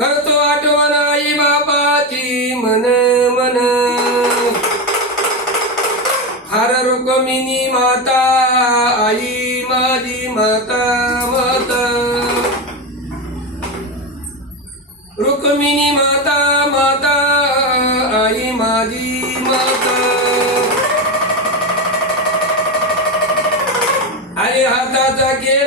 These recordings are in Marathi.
करतो आठवण आई बापाची मन मन. हर रुक्मिणी माता आई माझी माता माता. रुक्मिणी माता माता आई माझी माता. आई हाताचा केला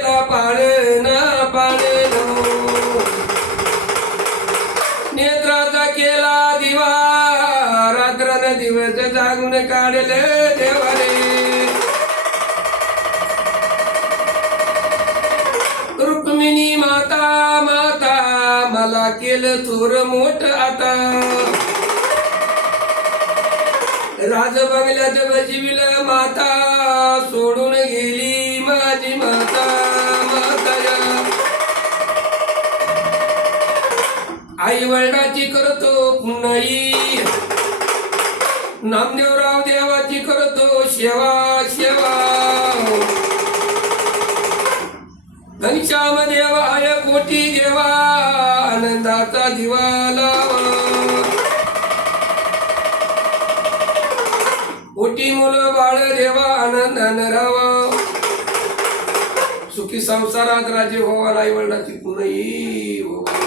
नेत्राचा केला दिवा रात्र दिवस जागून काढले देवारे रुक्मिणी माता माता मला केलं थोर मोठ आता. राज बंगल्यात बसविल माता सोडून गेली माझी माता. आई वडिलाची करतो पुनई. नामदेवराव देवाची करतो सेवा सेवा. घनश्याम देवा आय कोटी देवा आनंदाचा दिवा लावा. कोटी मुलं बाळ देवा आनंदानं रावा. सुखी संसारात राजे हो, व्हावा आई वडिलाची पुन्हा हो